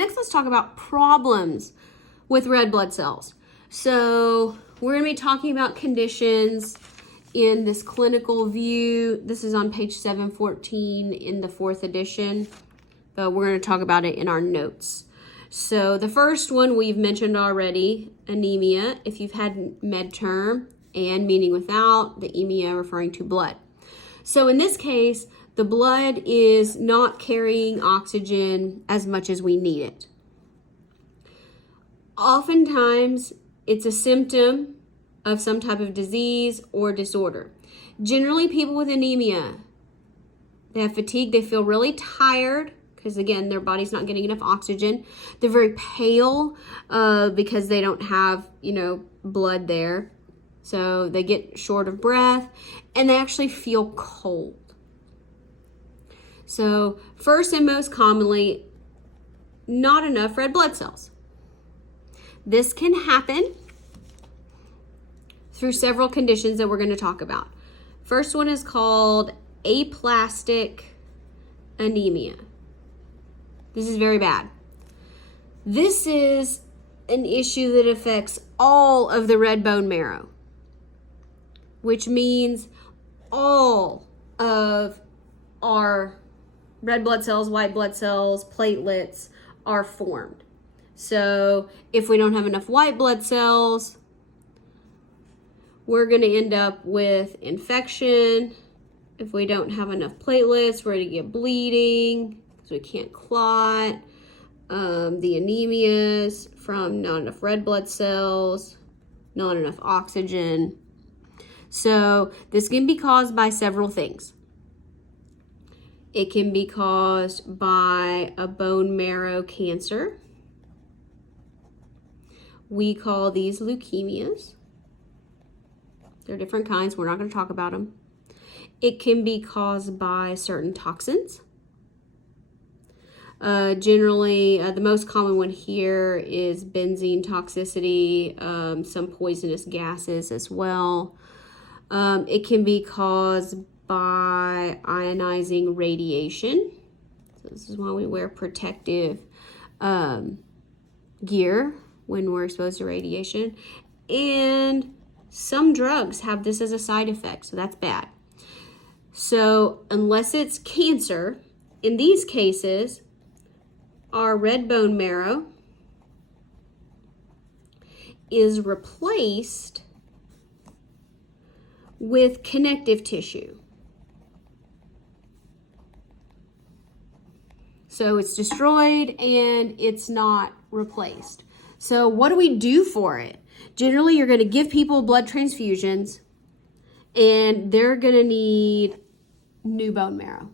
Next, let's talk about problems with red blood cells. So we're going to be talking about conditions in this clinical view. This is on page 714 in the 4th edition, but we're going to talk about it in our notes. So the first one we've mentioned already, anemia, if you've had med term, and meaning without, the emia referring to blood. So in this case, the blood is not carrying oxygen as much as we need it. Oftentimes, it's a symptom of some type of disease or disorder. Generally, people with anemia, they have fatigue, they feel really tired, because again, their body's not getting enough oxygen. They're very pale because they don't have, blood there. So they get short of breath and they actually feel cold. So first and most commonly, not enough red blood cells. This can happen through several conditions that we're going to talk about. First one is called aplastic anemia. This is very bad. This is an issue that affects all of the red bone marrow, which means all of our red blood cells, white blood cells, platelets are formed. So if we don't have enough white blood cells, we're going to end up with infection. If we don't have enough platelets, we're going to get bleeding because we can't clot. The anemias from not enough red blood cells, not enough oxygen. So this can be caused by several things. It can be caused by a bone marrow cancer. We call these leukemias. There are different kinds. We're not going to talk about them. It can be caused by certain toxins. Generally, the most common one here is benzene toxicity, some poisonous gases as well. It can be caused by ionizing radiation. So this is why we wear protective gear when we're exposed to radiation. And some drugs have this as a side effect, so that's bad. So unless it's cancer, in these cases, our red bone marrow is replaced with connective tissue. So it's destroyed and it's not replaced. So what do we do for it? Generally, you're going to give people blood transfusions and they're going to need new bone marrow.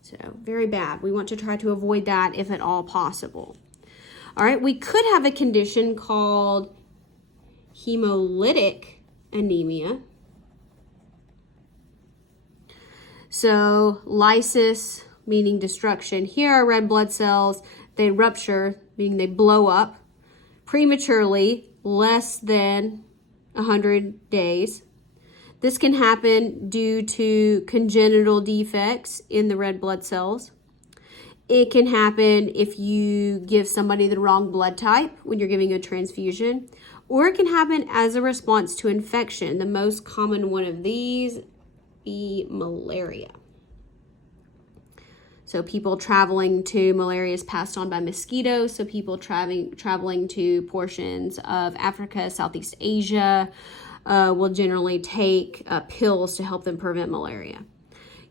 So very bad. We want to try to avoid that if at all possible. All right, we could have a condition called hemolytic anemia. So lysis, meaning destruction. Here are red blood cells. They rupture, meaning they blow up prematurely, less than 100 days. This can happen due to congenital defects in the red blood cells. It can happen if you give somebody the wrong blood type when you're giving a transfusion, or it can happen as a response to infection. The most common one of these be malaria. So people traveling to, malaria is passed on by mosquitoes. So people traveling to portions of Africa, Southeast Asia, will generally take pills to help them prevent malaria.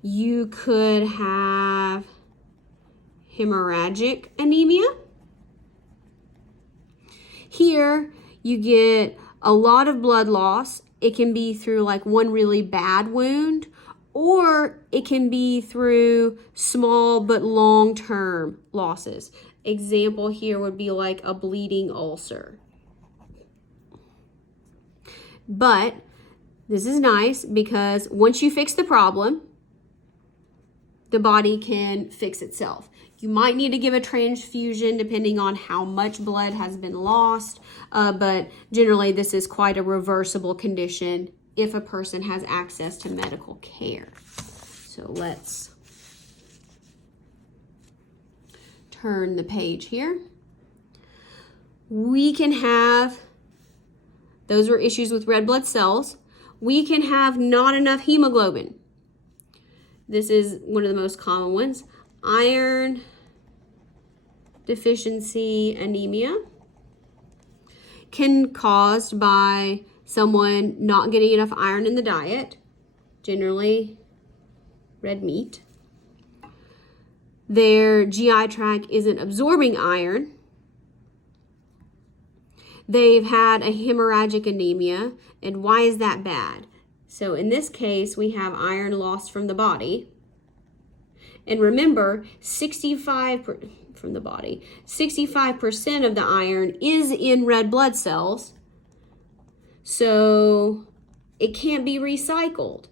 You could have hemorrhagic anemia. Here you get a lot of blood loss. It can be through like one really bad wound, or it can be through small but long-term losses. Example here would be like a bleeding ulcer. But this is nice because once you fix the problem, the body can fix itself. You might need to give a transfusion depending on how much blood has been lost, but generally this is quite a reversible condition if a person has access to medical care. So let's turn the page here. we can have, those were issues with red blood cells, we can have not enough hemoglobin. This is one of the most common ones. Iron deficiency anemia can caused by someone not getting enough iron in the diet, generally red meat. Their GI tract isn't absorbing iron. They've had a hemorrhagic anemia, and why is that bad? So in this case, we have iron lost from the body. And remember, 65% of the iron is in red blood cells, so it can't be recycled.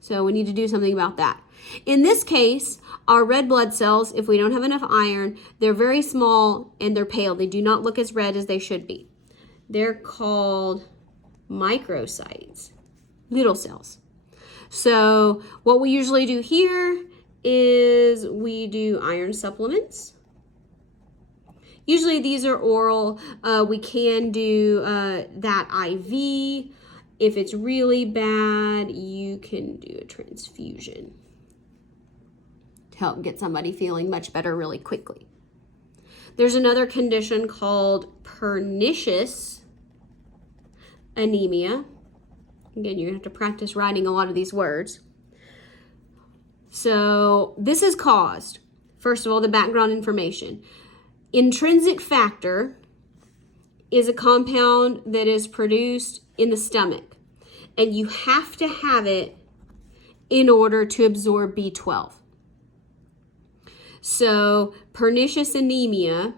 So we need to do something about that. In this case, our red blood cells, if we don't have enough iron, they're very small and they're pale. They do not look as red as they should be. They're called microcytes, little cells. So what we usually do here is we do iron supplements. Usually these are oral. We can do that IV. If it's really bad, you can do a transfusion to help get somebody feeling much better really quickly. There's another condition called pernicious anemia. Again, you're going to have to practice writing a lot of these words. So this is caused, first of all, the background information. Intrinsic factor is a compound that is produced in the stomach, and you have to have it in order to absorb B12. So pernicious anemia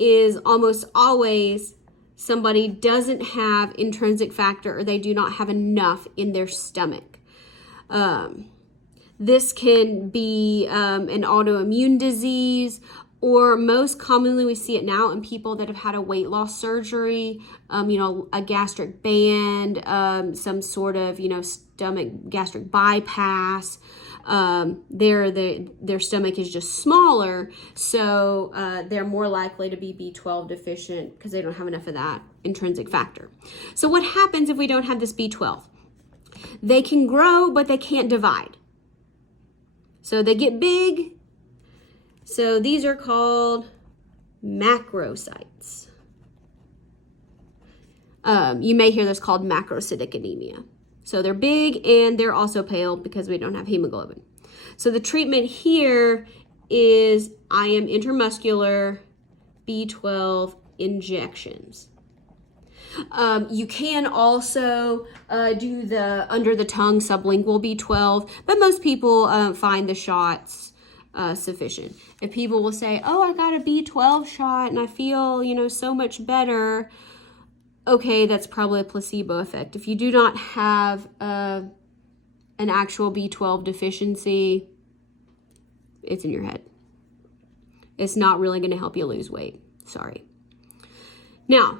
is almost always somebody doesn't have intrinsic factor, or they do not have enough in their stomach. This can be an autoimmune disease, or most commonly we see it now in people that have had a weight loss surgery, a gastric band, some sort of, stomach gastric bypass. Their stomach is just smaller, so they're more likely to be B12 deficient because they don't have enough of that intrinsic factor. So what happens if we don't have this B12? They can grow, but they can't divide. So they get big. So these are called macrocytes. You may hear this called macrocytic anemia. So they're big and they're also pale because we don't have hemoglobin. So the treatment here is IM intramuscular B12 injections. You can also do the under the tongue sublingual B12, but most people find the shots sufficient. If people will say, oh, I got a B12 shot and I feel, so much better, okay, that's probably a placebo effect. If you do not have an actual B12 deficiency, it's in your head. It's not really going to help you lose weight. Sorry. Now,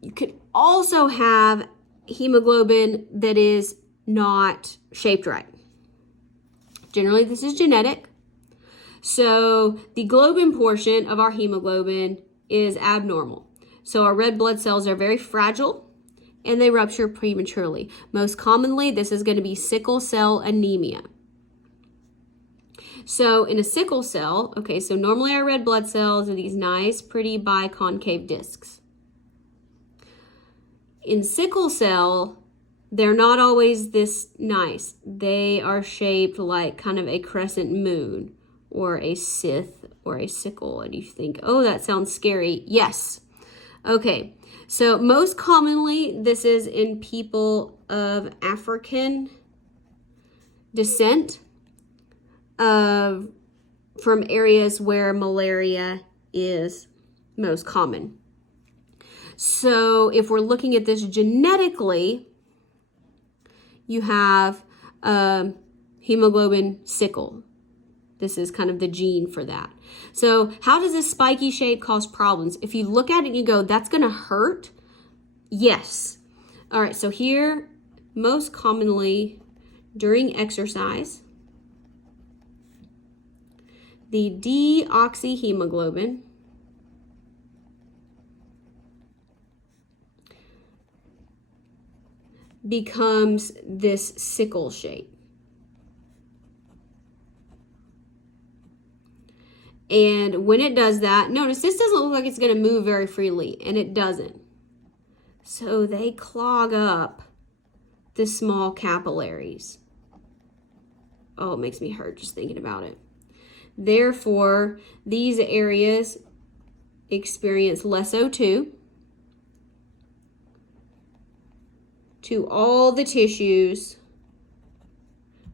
you could also have hemoglobin that is not shaped right. Generally, this is genetic. So the globin portion of our hemoglobin is abnormal. So our red blood cells are very fragile and they rupture prematurely. Most commonly, this is going to be sickle cell anemia. So in a sickle cell, okay, so normally our red blood cells are these nice, pretty biconcave discs. In sickle cell, they're not always this nice. They are shaped like kind of a crescent moon or a scythe or a sickle. And you think, oh, that sounds scary. Yes. Okay, so most commonly, this is in people of African descent, from areas where malaria is most common. So if we're looking at this genetically, you have hemoglobin sickle. This is kind of the gene for that. So how does this spiky shape cause problems? If you look at it and you go, that's going to hurt? Yes. All right, so here, most commonly during exercise, the deoxyhemoglobin becomes this sickle shape. And when it does that, notice this doesn't look like it's going to move very freely, and it doesn't. So they clog up the small capillaries. Oh, it makes me hurt just thinking about it. Therefore, these areas experience less O2 to all the tissues,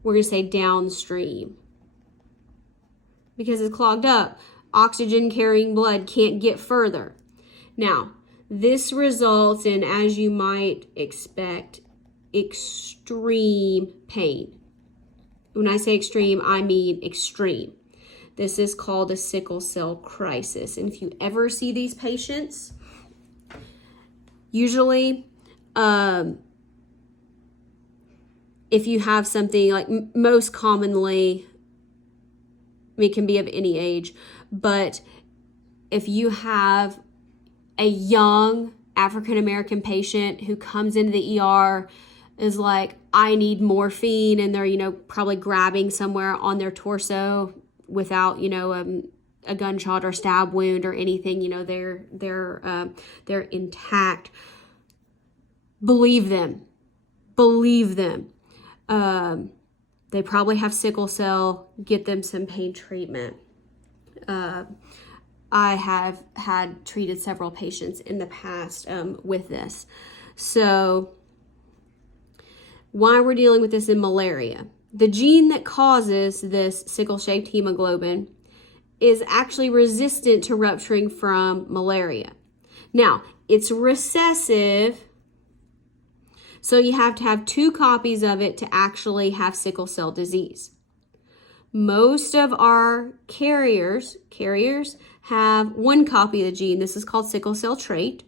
we're going to say downstream. Because it's clogged up, oxygen-carrying blood can't get further. Now, this results in, as you might expect, extreme pain. When I say extreme, I mean extreme. This is called a sickle cell crisis. And if you ever see these patients, usually, if you have something like most commonly, it can be of any age, but if you have a young African-American patient who comes into the ER, is like, I need morphine, and they're, probably grabbing somewhere on their torso without, a gunshot or stab wound or anything, they're intact. Believe them. They probably have sickle cell. Get them some pain treatment. I have had treated several patients in the past with this. So why we're dealing with this in malaria. The gene that causes this sickle-shaped hemoglobin is actually resistant to rupturing from malaria. Now, it's recessive, so you have to have 2 copies of it to actually have sickle cell disease. Most of our carriers have 1 copy of the gene. This is called sickle cell trait.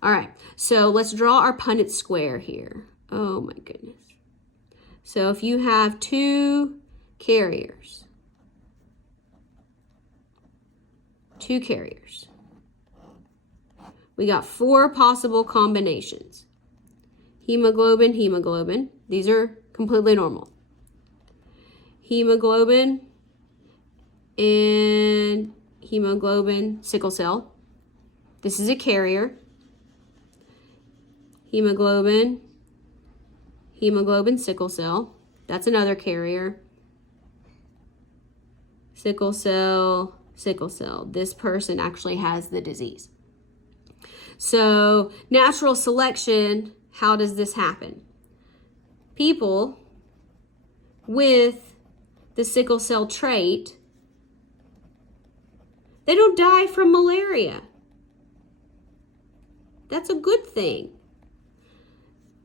All right, so let's draw our Punnett square here. Oh my goodness. So if you have 2 carriers, we got 4 possible combinations. Hemoglobin. These are completely normal. Hemoglobin and hemoglobin sickle cell. This is a carrier. Hemoglobin sickle cell. That's another carrier. Sickle cell. This person actually has the disease. So natural selection, how does this happen? People with the sickle cell trait, they don't die from malaria. That's a good thing.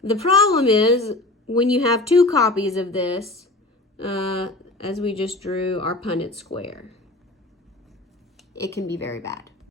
The problem is when you have 2 copies of this, as we just drew our Punnett square, it can be very bad.